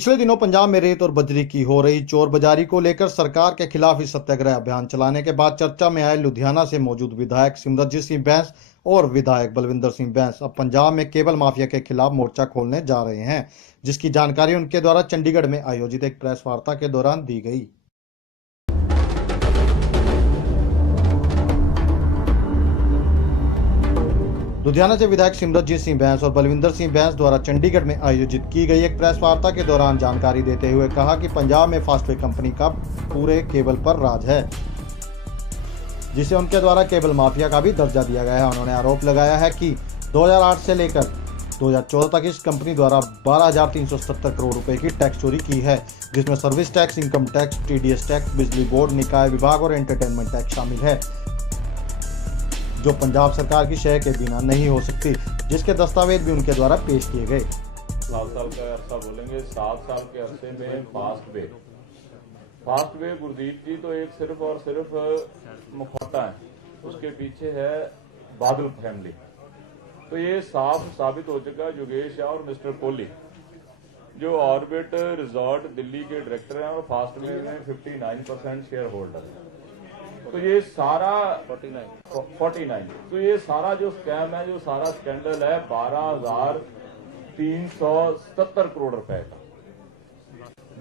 पिछले दिनों पंजाब में रेत और बजरी की हो रही चोरबाजारी को लेकर सरकार के खिलाफ इस सत्याग्रह अभियान चलाने के बाद चर्चा में आए लुधियाना से मौजूद विधायक सिमरनजीत सिंह बैंस और विधायक बलविंदर सिंह बैंस अब पंजाब में केबल माफिया के खिलाफ मोर्चा खोलने जा रहे हैं, जिसकी जानकारी उनके द्वारा चंडीगढ़ में आयोजित एक प्रेस वार्ता के दौरान दी गई। लुधियाना से विधायक सिमरनजीत सिंह बैंस और बलविंदर सिंह बैंस द्वारा चंडीगढ़ में आयोजित की गई एक प्रेस वार्ता के दौरान जानकारी देते हुए कहा कि पंजाब में फास्टवे कंपनी का पूरे केबल पर राज है, जिसे उनके द्वारा केबल माफिया का भी दर्जा दिया गया है। उन्होंने आरोप लगाया है कि 2008 से लेकर 2014 तक इस कंपनी द्वारा 12,370 करोड़ रुपए की टैक्स चोरी की है, जिसमें service tax, income tax, TDS tax, बिजली बोर्ड, निकाय विभाग और एंटरटेनमेंट टैक्स शामिल है, जो पंजाब सरकार की शय के बिना नहीं हो सकती, जिसके दस्तावेज भी उनके द्वारा पेश किए गए। 7 साल का अरसा बोलेंगे, 7 साल के अरसे में फास्टवे गुरदीप जी तो एक सिर्फ और सिर्फ मुखौटा है, उसके पीछे है बादल फैमिली। तो ये साफ साबित हो चुका है। योगेश शाह और मिस्टर कोहली जो ऑर्बिट रिजॉर्ट दिल्ली के डायरेक्टर हैं और फास्टवे में 59% शेयर होल्डर है। तो ये सारा 49 तो ये सारा जो स्कैम है, जो सारा स्कैंडल है 12,370 करोड़ रुपए का,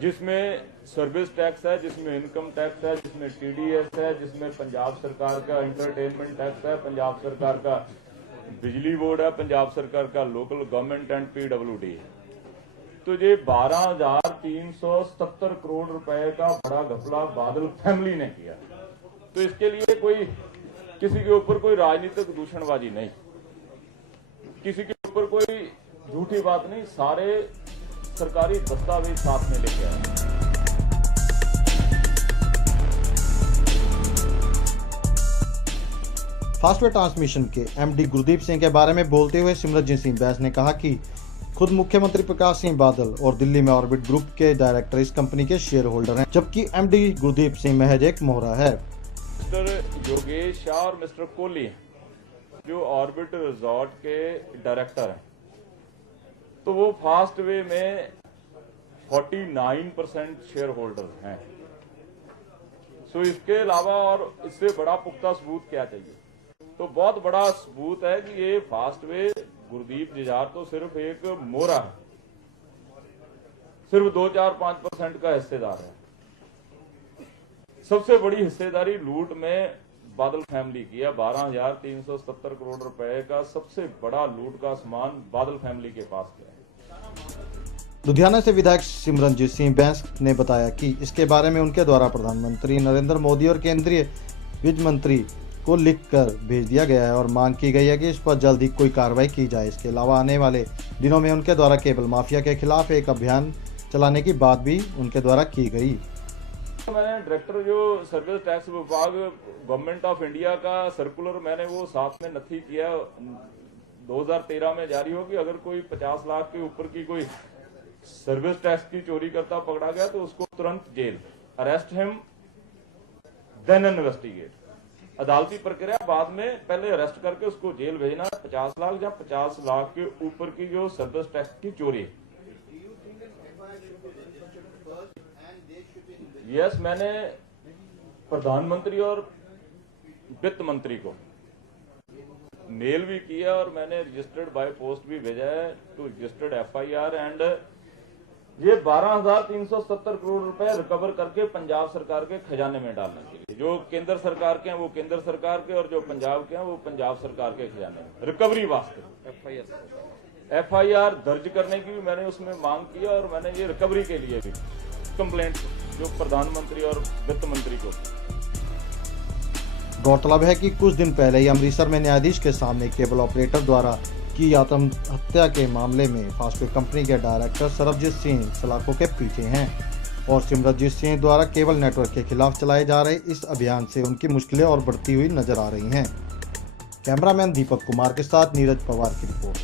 जिसमें सर्विस टैक्स है, जिसमें इनकम टैक्स है, जिसमें टीडीएस है, जिसमें पंजाब सरकार का एंटरटेनमेंट टैक्स है, पंजाब सरकार का बिजली बोर्ड है, पंजाब सरकार का लोकल गवर्नमेंट एंड पीडब्ल्यूडी है। तो ये 12,370 करोड़ रुपए का बड़ा घपला बादल फैमिली ने किया। तो इसके लिए कोई किसी के ऊपर कोई राजनीतिक दूषणबाजी नहीं, किसी के ऊपर कोई झूठी बात नहीं, सारे सरकारी दस्तावेज साथ में लेके आए। फास्टवे ट्रांसमिशन के एमडी गुरदीप सिंह के बारे में बोलते हुए सिमरनजीत सिंह बैंस ने कहा कि खुद मुख्यमंत्री प्रकाश सिंह बादल और दिल्ली में ऑर्बिट ग्रुप के डायरेक्टर इस कंपनी के शेयर होल्डर हैं, जबकि एमडी गुरदीप सिंह महज एक मोहरा है। मिस्टर योगेश शाह और मिस्टर कोहली जो ऑर्बिट रिजॉर्ट के डायरेक्टर हैं, तो वो फास्टवे में 49% शेयर होल्डर हैं। सो इसके अलावा और इससे बड़ा पुख्ता सबूत क्या चाहिए? तो बहुत बड़ा सबूत है कि ये फास्टवे गुरदीप जिजार तो सिर्फ एक मोहरा है, सिर्फ 2-4-5% का हिस्सेदार है। सबसे बड़ी हिस्सेदारी लूट में बादल फैमिली की है। 12,370 करोड़ रुपए का सबसे बड़ा लूट का सामान बादल फैमिली के पास है। लुधियाना से विधायक सिमरनजीत सिंह बैंस ने बताया कि इसके बारे में उनके द्वारा प्रधानमंत्री नरेंद्र मोदी और केंद्रीय वित्त मंत्री को लिखकर भेज दिया गया है और मांग की गई है कि इस पर जल्द ही कोई कार्रवाई की जाए। इसके अलावा आने वाले दिनों में उनके द्वारा केबल माफिया के खिलाफ एक अभियान चलाने की बात भी उनके द्वारा की गई। मैंने डायरेक्टर जो सर्विस टैक्स विभाग गवर्नमेंट ऑफ इंडिया का सर्कुलर मैंने वो साथ में नथी किया, 2013 में जारी हो कि अगर कोई 50 लाख के ऊपर की कोई सर्विस टैक्स की चोरी करता पकड़ा गया तो उसको तुरंत jail, arrest him then investigate, अदालती प्रक्रिया बाद में, पहले अरेस्ट करके उसको जेल भेजना। 50 लाख या 50 लाख के ऊपर की जो सर्विस टैक्स की चोरी। यस, मैंने प्रधानमंत्री और वित्त मंत्री को मेल भी किया और मैंने रजिस्टर्ड बाय पोस्ट भी भेजा है टू रजिस्टर्ड FIR एंड ये 12,370 करोड़ रुपए रिकवर करके पंजाब सरकार के खजाने में डालने के लिए, जो केंद्र सरकार के हैं वो केंद्र सरकार के और जो पंजाब के हैं वो पंजाब सरकार के खजाने में रिकवरी वास्ते FIR दर्ज करने की भी मैंने उसमें मांग की और मैंने ये रिकवरी के लिए भी कंप्लेंट जो प्रधानमंत्री और वित्त मंत्री को। गौरतलब है कि कुछ दिन पहले ही अमृतसर में न्यायाधीश के सामने केबल ऑपरेटर द्वारा की आत्महत्या के मामले में फास्टवे कंपनी के डायरेक्टर सरबजीत सिंह सलाखों के पीछे हैं और सिमरनजीत सिंह द्वारा केबल नेटवर्क के खिलाफ चलाए जा रहे इस अभियान से उनकी मुश्किलें और बढ़ती हुई नजर आ रही हैं। कैमरामैन दीपक कुमार के साथ नीरज पवार की रिपोर्ट।